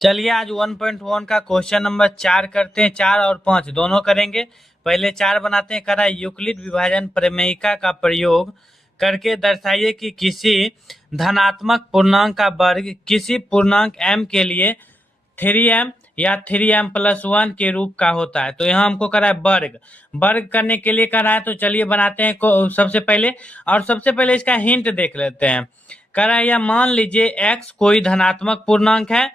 चलिए आज 1.1 का क्वेश्चन नंबर 4 करते हैं। 4 और 5 दोनों करेंगे। पहले 4 बनाते हैं। करा यूक्लिड विभाजन प्रमेयिका का प्रयोग करके दर्शाइए कि किसी धनात्मक पूर्णांक का वर्ग किसी पूर्णांक m के लिए 3m या 3m+1 के रूप का होता है। तो यहाँ हमको करा है वर्ग करने के लिए करा है। तो चलिए बनाते हैं सबसे पहले इसका हिंट देख लेते हैं। करा यह मान लीजिए x कोई धनात्मक पूर्णांक है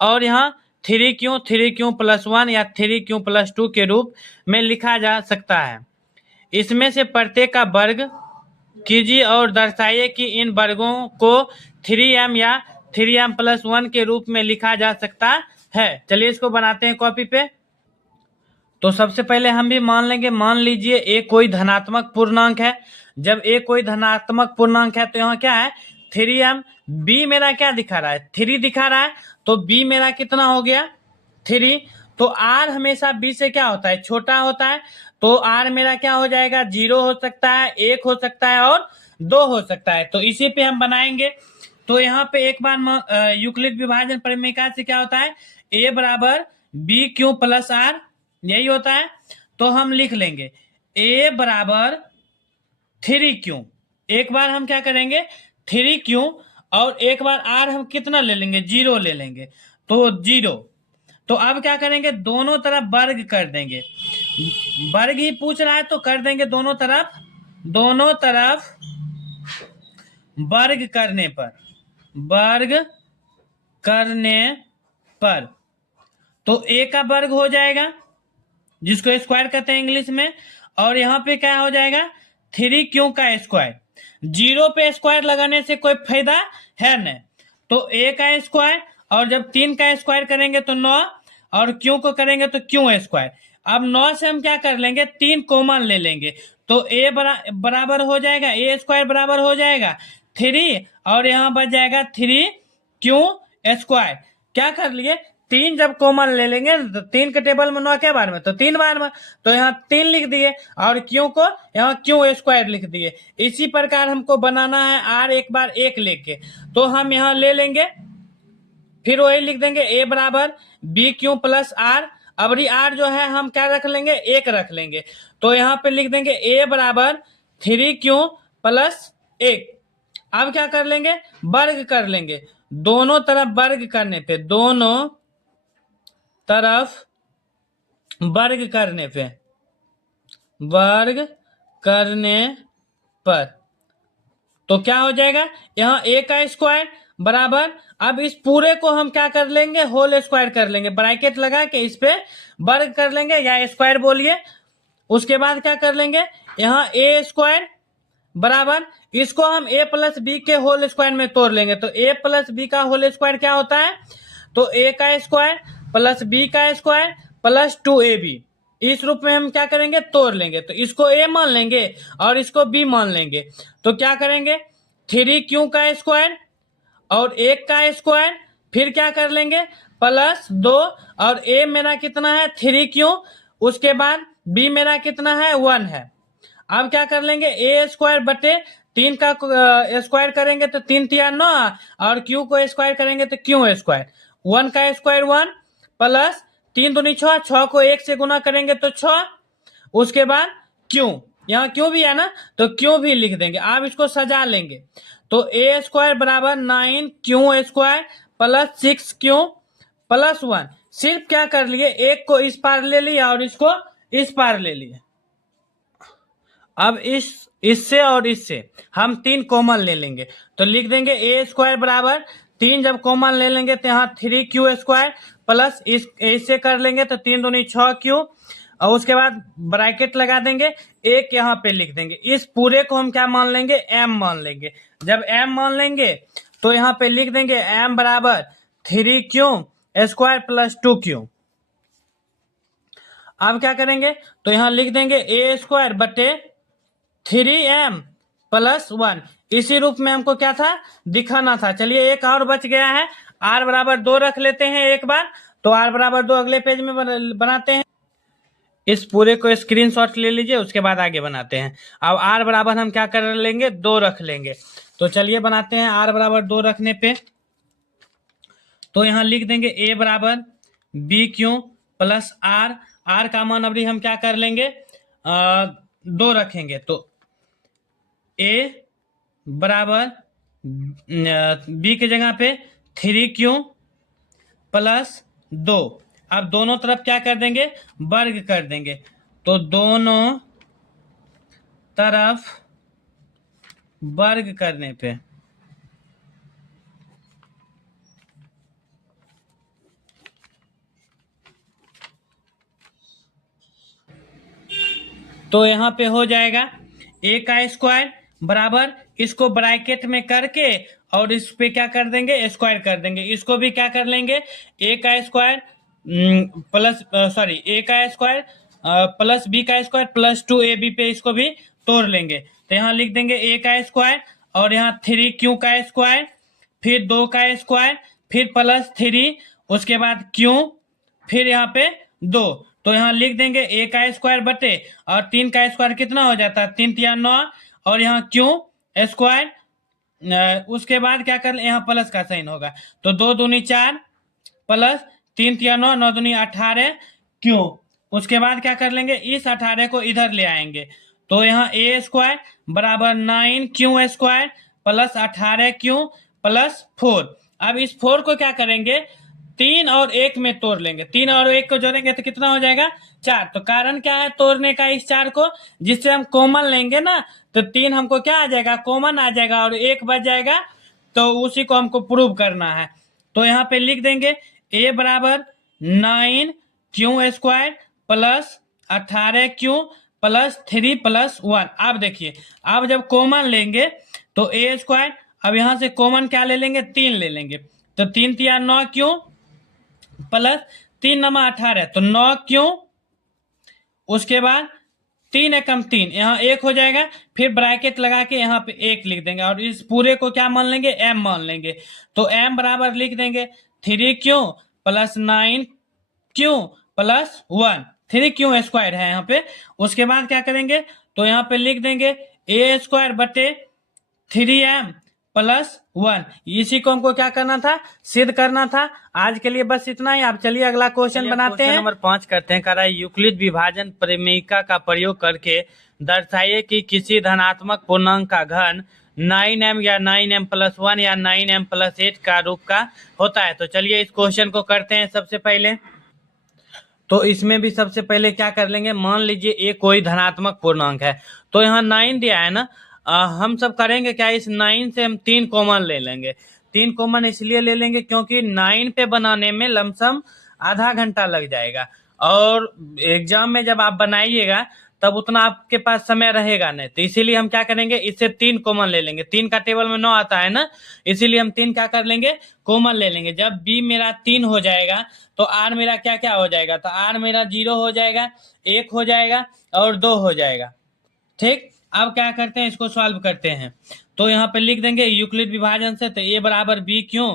और यहाँ 3q+1 या 3q+2 के रूप में लिखा जा सकता है। इसमें से प्रत्येक का वर्ग कीजिए और दर्शाइए कि इन वर्गों को 3m या 3m+1 के रूप में लिखा जा सकता है। चलिए इसको बनाते हैं कॉपी पे। तो सबसे पहले हम भी मान लेंगे, मान लीजिए a कोई धनात्मक पूर्णांक है। जब a कोई धनात्मक पूर्णांक है तो यहाँ क्या है 3m, b मेरा क्या दिखा रहा है 3 दिखा रहा है, तो b मेरा कितना हो गया 3। तो r हमेशा b से क्या होता है छोटा होता है, तो r मेरा क्या हो जाएगा 0 हो सकता है, 1 हो सकता है और 2 हो सकता है। तो इसी पे हम बनाएंगे। तो यहाँ पे एक बार यूक्लिड विभाजन प्रमेयिका से क्या होता है a बराबर b/r यही होता है। तो हम लिख लेंगे a बराबर 3q। एक बार हम क्या करेंगे 3q और एक बार r हम कितना ले लेंगे 0 ले लेंगे, तो 0। तो अब क्या करेंगे दोनों तरफ वर्ग कर देंगे। वर्ग ही पूछ रहा है तो कर देंगे दोनों तरफ वर्ग करने पर तो a का वर्ग हो जाएगा जिसको स्क्वायर कहते हैं इंग्लिश में, और यहाँ पे क्या हो जाएगा 3q का स्क्वायर। 0 पे स्क्वायर लगाने से कोई फायदा है नहीं, तो a का स्क्वायर और जब 3 का स्क्वायर करेंगे तो 9 और q को करेंगे तो q स्क्वायर। अब 9 से हम क्या कर लेंगे 3 कॉमन ले लेंगे, तो a बराबर हो जाएगा a स्क्वायर बराबर हो जाएगा 3 और यहाँ बच जाएगा 3q स्क्वायर। क्या कर लिए 3 जब कॉमन ले लेंगे तो 3 के टेबल में 9 क्या बार में तो 3 बार में, तो यहाँ 3 लिख दिए और क्यू को यहाँ क्यू स्क्वायर लिख दिए। इसी प्रकार हमको बनाना है r एक बार 1 लेके, तो हम यहाँ ले लेंगे फिर वही लिख देंगे a बराबर b/r। अब r जो है हम क्या रख लेंगे 1 रख लेंगे, तो यहाँ पे लिख देंगे a बराबर 3q+1। अब क्या कर लेंगे वर्ग कर लेंगे। दोनों तरफ वर्ग करने पे वर्ग करने पर तो क्या हो जाएगा यहाँ a का स्क्वायर बराबर, अब इस पूरे को हम क्या कर लेंगे होल स्क्वायर कर लेंगे, ब्रैकेट लगा के इस पे वर्ग कर लेंगे या स्क्वायर बोलिए। उसके बाद क्या कर लेंगे यहाँ a स्क्वायर बराबर इसको हम a+b के होल स्क्वायर में तोड़ लेंगे, तो a+b का होल स्क्वायर क्या होता है तो a का स्क्वायर प्लस b का स्क्वायर प्लस 2ab। इस रूप में हम क्या करेंगे तोड़ लेंगे, तो इसको a मान लेंगे और इसको b मान लेंगे। तो क्या करेंगे 3q का स्क्वायर और 1 का स्क्वायर, फिर क्या कर लेंगे प्लस 2 और a मेरा कितना है 3q, उसके बाद b मेरा कितना है 1 है। अब क्या कर लेंगे a स्क्वायर बटे 3 का स्क्वायर करेंगे तो 3 तिया 9 और q को स्क्वायर करेंगे तो q स्क्वायर। 1 का स्क्वायर 1 प्लस 3 दूनी 6, 6 को 1 से गुना करेंगे तो 6। उसके बाद q, यहाँ q भी है ना तो q भी लिख देंगे। अब इसको सजा लेंगे तो a स्क्वायर बराबर 9q स्क्वायर प्लस 6q+1। सिर्फ क्या कर लिए एक को इस पार ले लिया और इसको इस पार ले लिए। अब इससे और इससे हम 3 कॉमन ले लेंगे, तो लिख देंगे a स्क्वायर बराबर 3 जब कॉमन ले लेंगे तो यहाँ 3q स्क्वायर प्लस इससे कर लेंगे तो 3 दूनी 6q और उसके बाद ब्रैकेट लगा देंगे, एक यहाँ पे लिख देंगे। इस पूरे को हम क्या मान लेंगे m मान लेंगे। जब m मान लेंगे तो यहाँ पे लिख देंगे m बराबर 3q स्क्वायर प्लस 2q। अब क्या करेंगे तो यहाँ लिख देंगे a स्क्वायर बटे 3m+1। इसी रूप में हमको क्या था दिखाना था। चलिए एक और बच गया है, r बराबर 2 रख लेते हैं एक बार, तो r बराबर 2 अगले पेज में बनाते हैं। इस पूरे को स्क्रीनशॉट ले लीजिए, उसके बाद आगे बनाते हैं। अब r बराबर हम क्या कर लेंगे 2 रख लेंगे, तो चलिए बनाते हैं। r बराबर 2 रखने पे तो यहाँ लिख देंगे ए बराबर b q plus r. R का मान अभी हम क्या कर लेंगे, 2 रखेंगे। तो ए बराबर बी के जगह पे 3Q प्लस 2। अब दोनों तरफ क्या कर देंगे, वर्ग कर देंगे। तो दोनों तरफ वर्ग करने पे तो यहाँ पे हो जाएगा ए का स्क्वायर बराबर, इसको ब्रैकेट में करके और इस पे क्या कर देंगे, स्क्वायर कर देंगे। इसको भी क्या कर लेंगे, ए का स्क्वायर प्लस ए का स्क्वायर प्लस बी का स्क्वायर प्लस 2ab पे इसको भी तोड़ लेंगे। तो यहाँ लिख देंगे ए का स्क्वायर और यहाँ 3Q का स्क्वायर, फिर 2 का स्क्वायर, फिर प्लस 3, उसके बाद Q, फिर यहाँ पे 2। तो यहाँ लिख देंगे ए का स्क्वायर बटे और 3 का स्क्वायर कितना हो जाता है, 3 तिया 9, और यहाँ Q स्क्वायर, उसके बाद क्या कर, यहाँ प्लस का साइन होगा। तो 2 दूनी 4 प्लस 3 तिया 9, 9 दूनी 18 Q। उसके बाद क्या कर लेंगे, इस 18 को इधर ले आएंगे। तो यहाँ ए स्क्वायर बराबर 9Q square plus 18Q plus 4। अब इस 4 को क्या करेंगे, 3 और 1 में तोड़ लेंगे। 3 और 1 को जोड़ेंगे तो कितना हो जाएगा, 4। तो कारण क्या है तोड़ने का इस 4 को, जिससे हम कॉमन लेंगे ना, तो 3 हमको क्या आ जाएगा, कॉमन आ जाएगा और 1 बच जाएगा। तो उसी को हमको प्रूव करना है। तो यहाँ पे लिख देंगे ए बराबर 9Q square plus 18Q plus 3 plus 1। अब देखिए, अब जब कॉमन लेंगे तो ए स्क्वायर, अब यहाँ से कॉमन क्या ले लेंगे, 3 ले लेंगे। तो 3 तिया 9Q प्लस 3 नमा 18, तो 9Q, उसके बाद 3 एकम 3, यहाँ 1 हो जाएगा। फिर ब्रैकेट लगा के यहाँ पे 1 लिख देंगे और इस पूरे को क्या मान लेंगे, m मान लेंगे। तो m बराबर लिख देंगे 3Q plus 9Q plus 1, 3Q square है यहाँ पे। उसके बाद क्या करेंगे, तो यहाँ पे लिख देंगे ए स्क्वायर बटे 3m प्लस 1। इसी को हमको क्या करना था, सिद्ध करना था। आज के लिए बस इतना ही। आप चलिए अगला क्वेश्चन बनाते हैं। नंबर 5 करते हैं। कह रहा है यूक्लिड विभाजन परिमेयिका का प्रयोग करके दर्शाइए कि किसी धनात्मक पूर्णांक का घन 9m या 9m प्लस 1 या 9m प्लस 8 का रूप का होता है। तो चलिए इस क्वेश्चन को करते हैं। सबसे पहले तो इसमें भी सबसे पहले क्या कर लेंगे, मान लीजिए ए कोई धनात्मक पूर्णांक है। तो यहाँ 9 दिया है ना, हम सब करेंगे क्या, इस 9 से हम 3 कॉमन ले लेंगे। 3 कॉमन इसलिए ले लेंगे क्योंकि 9 पे बनाने में लमसम आधा घंटा लग जाएगा, और एग्जाम में जब आप बनाइएगा तब उतना आपके पास समय रहेगा नहीं। तो इसीलिए हम क्या करेंगे, इससे 3 कॉमन ले लेंगे। 3 का टेबल में 9 आता है ना, इसीलिए हम 3 क्या कर लेंगे, कॉमन ले लेंगे। जब बी मेरा 3 हो जाएगा तो आर मेरा क्या क्या हो जाएगा, तो आर मेरा 0 हो जाएगा, 1 हो जाएगा और 2 हो जाएगा। ठीक, अब क्या करते हैं, इसको सॉल्व करते हैं। तो यहाँ पे लिख देंगे यूक्लिड विभाजन से, तो ए बराबर बी क्यू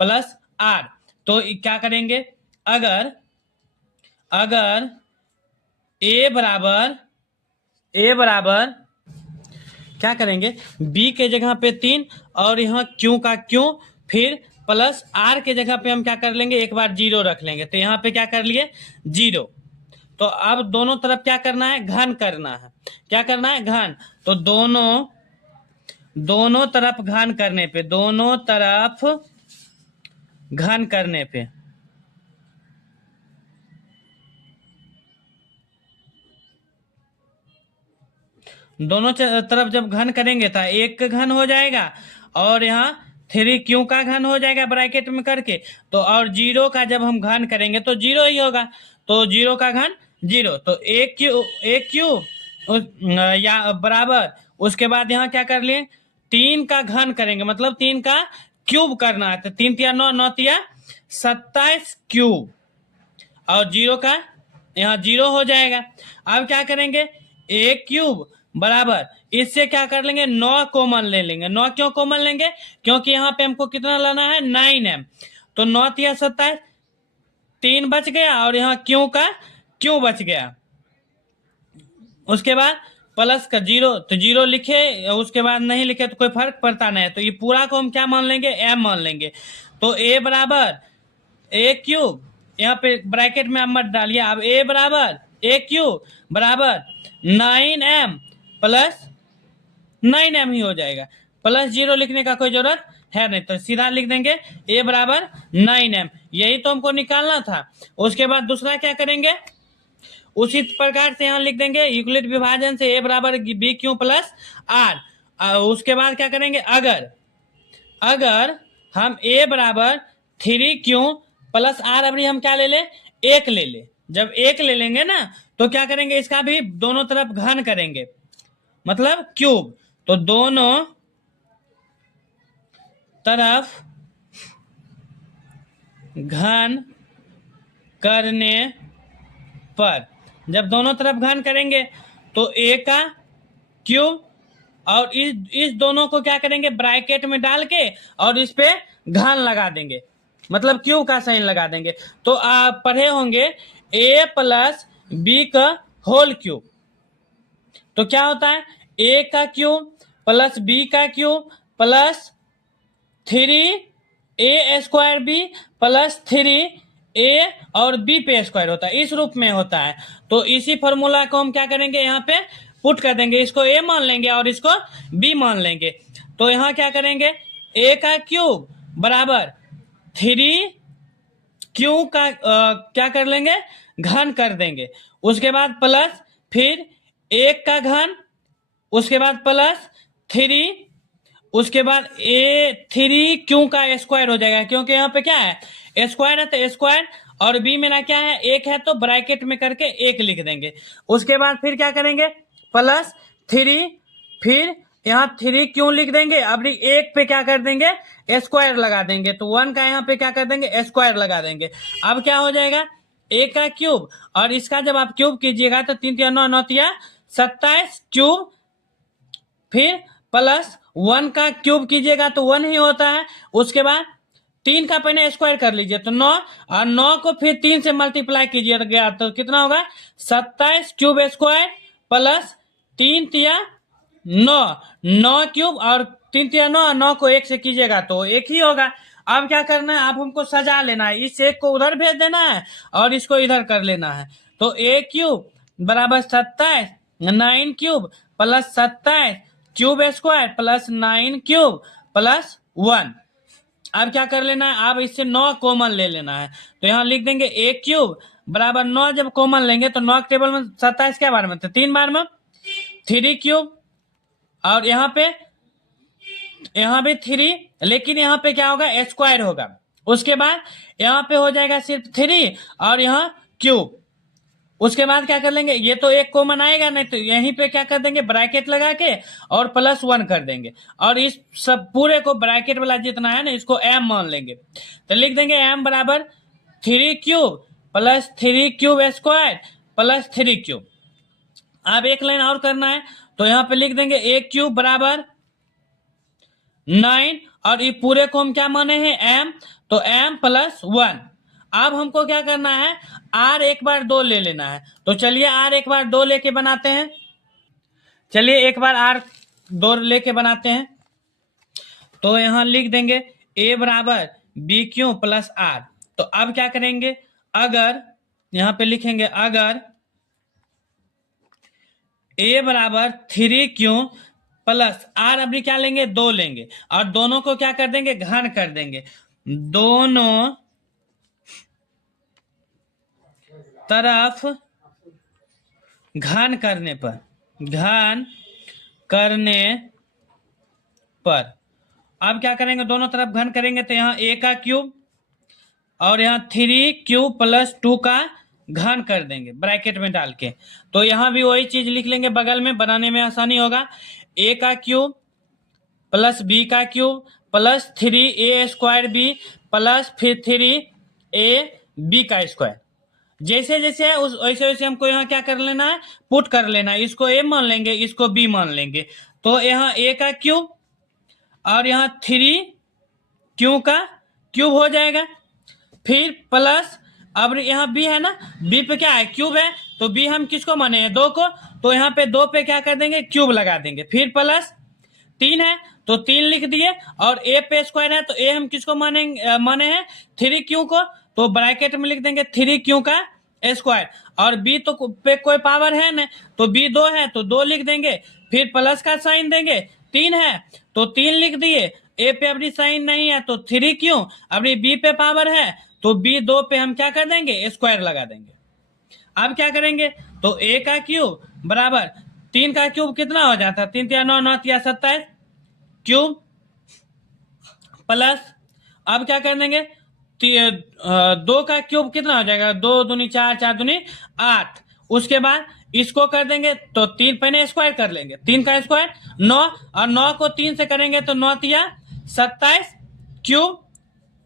प्लस आर। तो क्या करेंगे, अगर ए बराबर क्या करेंगे, बी के जगह पे 3 और यहाँ क्यू का क्यू, फिर प्लस आर के जगह पे हम क्या कर लेंगे, एक बार 0 रख लेंगे। तो यहाँ पे क्या कर लिए, 0। तो अब दोनों तरफ क्या करना है, घन करना है। क्या करना है, घन। तो दोनों तरफ घन करने पे, दोनों तरफ घन करने पे दोनों तरफ जब घन करेंगे तो 1 का घन हो जाएगा और यहाँ 3Q का घन हो जाएगा ब्रैकेट में करके। तो और 0 का जब हम घन करेंगे तो 0 ही होगा। तो 0 का घन 0, तो 1Q या बराबर, उसके बाद यहाँ क्या कर लिए, 3 का घन करेंगे, मतलब 3 का क्यूब करना है। तो 3 तिया 9, 9 तिया 27 क्यूब, और 0 का यहाँ 0 हो जाएगा। अब क्या करेंगे, 1 क्यूब बराबर, इससे क्या कर लेंगे, 9 कॉमन ले लेंगे। 9 क्यों कॉमन लेंगे, क्योंकि यहाँ पे हमको कितना लाना है, 9m। तो 9 तिया 27, 3 बच गया और यहाँ क्यू का क्यू बच गया। उसके बाद प्लस का 0, तो 0 लिखे, उसके बाद नहीं लिखे तो कोई फर्क पड़ता नहीं है। तो ये पूरा को हम क्या मान लेंगे, m मान लेंगे। तो a बराबर ए क्यूब, यहाँ पे ब्रैकेट में आप मत डालिए, अब ए बराबर ए क्यूब बराबर 9m प्लस 9m ही हो जाएगा, प्लस 0 लिखने का कोई जरूरत है नहीं, तो सीधा लिख देंगे ए बराबर 9m। यही तो हमको निकालना था। उसके बाद दूसरा क्या करेंगे, उसी प्रकार से यहाँ लिख देंगे यूक्लिड विभाजन से ए बराबर बी क्यू प्लस आर। उसके बाद क्या करेंगे, अगर हम ए बराबर 3q प्लस आर, अभी हम क्या ले ले, एक ले ले। जब एक ले लेंगे ना तो क्या करेंगे, इसका भी दोनों तरफ घन करेंगे, मतलब क्यूब। तो दोनों तरफ घन करने पर, जब दोनों तरफ घन करेंगे तो ए का क्यूब और इस दोनों को क्या करेंगे, ब्रैकेट में डाल के और इस पे घन लगा देंगे, मतलब क्यू का साइन लगा देंगे। तो आप पढ़े होंगे ए प्लस बी का होल क्यूब, तो क्या होता है ए का क्यूब प्लस बी का cube plus 3a square b plus 3a और b पे स्क्वायर होता है, इस रूप में होता है। तो इसी फॉर्मूला को हम क्या करेंगे, यहाँ पे पुट कर देंगे, इसको a मान लेंगे और इसको b मान लेंगे। तो यहाँ क्या करेंगे, a का क्यूब बराबर 3q का क्या कर लेंगे, घन कर देंगे। उसके बाद प्लस फिर 1 का घन, उसके बाद प्लस 3, उसके बाद a3q का स्क्वायर हो जाएगा, क्योंकि यहाँ पे क्या है स्क्वायर है, तो स्क्वायर और b मेरा क्या है 1 है, तो ब्रैकेट में करके 1 लिख देंगे। उसके बाद फिर क्या करेंगे, प्लस 3, फिर यहाँ 3 क्यों लिख देंगे, अब 1 पे क्या कर देंगे स्क्वायर लगा देंगे, तो 1 का यहाँ पे क्या कर देंगे स्क्वायर लगा देंगे। अब क्या हो जाएगा a का क्यूब, और इसका जब आप क्यूब कीजिएगा तो 3 3 9 9 27 क्यूब, फिर प्लस 1 का क्यूब कीजिएगा तो 1 ही होता है। उसके बाद 3 का पहले स्क्वायर कर लीजिए तो 9, और 9 को फिर 3 से मल्टीप्लाई कीजिएगा तो कितना होगा 27 क्यूब स्क्वायर प्लस 3 तिया 9, 9 क्यूब और 3 तिया 9, 9 को 1 से कीजिएगा तो 1 ही होगा। अब क्या करना है, आप हमको सजा लेना है, इस 1 को उधर भेज देना है और इसको इधर कर लेना है। तो a क्यूब बराबर 27 9 cube plus 27 cube square plus 9 cube plus 1। अब क्या कर लेना है, अब इससे 9 कॉमन ले लेना है, तो यहाँ लिख देंगे a क्यूब बराबर 9, जब कॉमन लेंगे तो 9 टेबल में 27 क्या बार में थे, 3 बार में 3 क्यूब, और यहाँ भी 3, लेकिन यहाँ पे क्या होगा स्क्वायर होगा। उसके बाद यहाँ पे हो जाएगा सिर्फ 3 और यहाँ क्यूब। उसके बाद क्या कर लेंगे, ये तो एक कॉमन आएगा नहीं, तो यहीं पे क्या कर देंगे ब्रैकेट लगा के और प्लस 1 कर देंगे, और इस सब पूरे को ब्रैकेट वाला जितना है ना इसको m मान लेंगे, तो लिख देंगे m बराबर 3 cube plus 3 cube square plus 3 cube. अब एक लाइन और करना है, तो यहाँ पे लिख देंगे a क्यूब बराबर 9, और ये पूरे को हम क्या माने हैं m, तो m प्लस 1। अब हमको क्या करना है, r एक बार 2 ले लेना है, तो चलिए r एक बार 2 लेके बनाते हैं। चलिए एक बार r 2 लेके बनाते हैं, तो यहाँ लिख देंगे a बराबर बी क्यू प्लस आर। तो अब क्या करेंगे, अगर यहाँ पे लिखेंगे अगर a बराबर 3q प्लस आर, अभी क्या लेंगे 2 लेंगे, और दोनों को क्या कर देंगे घन कर देंगे, दोनों तरफ घन करने पर अब क्या करेंगे, दोनों तरफ घन करेंगे तो यहाँ a का क्यूब और यहाँ 3q प्लस 2 का घन कर देंगे ब्रैकेट में डाल के। तो यहाँ भी वही चीज लिख लेंगे, बगल में बनाने में आसानी होगा, a का क्यूब प्लस b का cube plus 3a square b plus फिर 3a b का स्क्वायर। जैसे जैसे है उस वैसे वैसे हमको यहाँ क्या कर लेना है, पुट कर लेना है, इसको a मान लेंगे इसको b मान लेंगे, तो यहाँ a का क्यूब और यहाँ 3q का क्यूब हो जाएगा, फिर प्लस अब यहाँ b है ना, b पे क्या है क्यूब है, तो b हम किसको माने हैं 2 को, तो यहाँ पे 2 पे क्या कर देंगे क्यूब लगा देंगे, फिर प्लस 3 है तो 3 लिख दिए, और ए पे स्क्वायर है तो ए हम किसको माने हैं 3q को, तो ब्रैकेट में लिख देंगे 3q का स्क्वायर, और बी तो पे कोई पावर है ना, तो बी 2 है तो 2 लिख देंगे, फिर प्लस का साइन देंगे, 3 है तो 3 लिख दिए, ए पे अपनी साइन नहीं है तो 3q, अपनी बी पे पावर है तो बी 2 पे हम क्या कर देंगे स्क्वायर लगा देंगे। अब क्या करेंगे, तो ए का क्यूब बराबर 3 का क्यूब कितना हो जाता है, 3 3 9 9 3 27 क्यूब, प्लस अब क्या कर देंगे 2 का क्यूब कितना हो जाएगा, 2 दूनी 4 4 दूनी 8, उसके बाद इसको कर देंगे तो 3 पहले स्क्वायर कर लेंगे, 3 का स्क्वायर 9, और 9 को 3 से करेंगे तो 9 तिया 27 क्यूब,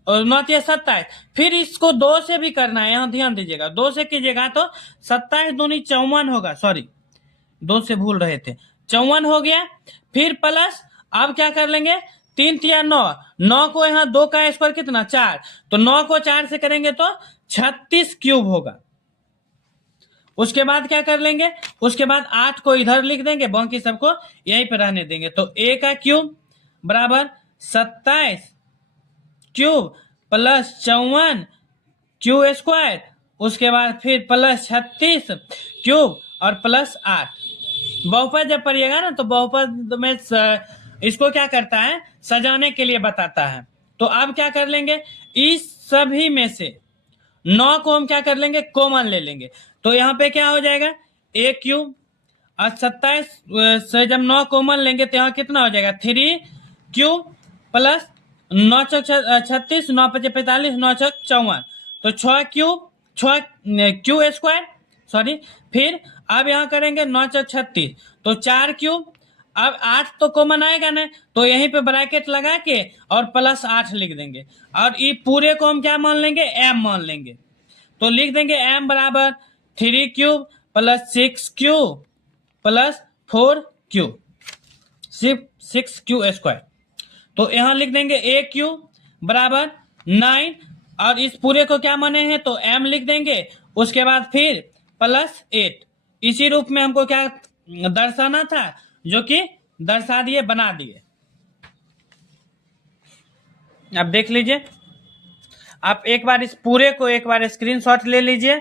और 9 तिया 27, फिर इसको 2 से भी करना है, यहाँ ध्यान दीजिएगा, 2 से कीजिएगा तो 27 दूनी 54 होगा, सॉरी 2 से भूल रहे थे, 54 हो गया, फिर प्लस अब क्या कर लेंगे 3 तिया 9, 9 को यहाँ 2 का स्क्वायर कितना 4, तो 9 को 4 से करेंगे तो 36 क्यूब होगा। उसके बाद क्या कर लेंगे, उसके बाद 8 को इधर लिख देंगे, बाकी सबको यहीं पे रहने देंगे, तो ए का क्यूब बराबर 27 क्यूब प्लस 54 क्यू स्क्वायर, उसके बाद फिर प्लस 36 क्यूब और प्लस 8। बहुपद जब पढ़िएगा ना तो बहुपद में इसको क्या करता है सजाने के लिए बताता है। तो अब क्या कर लेंगे, इस सभी में से 9 को हम क्या कर लेंगे कॉमन ले लेंगे, तो यहाँ पे क्या हो जाएगा ए क्यूब, और 27 से जब 9 कॉमन लेंगे तो यहाँ कितना हो जाएगा 3 क्यूब प्लस 9 चौक 36, 9 पचे 45, 9 चौक 54, तो 6 क्यूब 6 क्यू स्क्वायर, सॉरी, फिर अब यहाँ करेंगे 9 चौक 36 तो 4 क्यूब, अब 8 तो कॉमन आएगा ना, तो यहीं पे ब्रैकेट लगा के और प्लस 8 लिख देंगे, और ये पूरे को हम क्या मान लेंगे m मान लेंगे, तो लिख देंगे m बराबर 3 cube plus 6 cube plus 4 cube, 6 Q square, तो यहाँ लिख देंगे ए क्यूब बराबर 9, और इस पूरे को क्या माने हैं तो m लिख देंगे, उसके बाद फिर प्लस 8, इसी रूप में हमको क्या दर्शाना था जो कि दर्शा दिए बना दिए। अब देख लीजिए, आप एक बार इस पूरे को एक बार स्क्रीनशॉट ले लीजिए।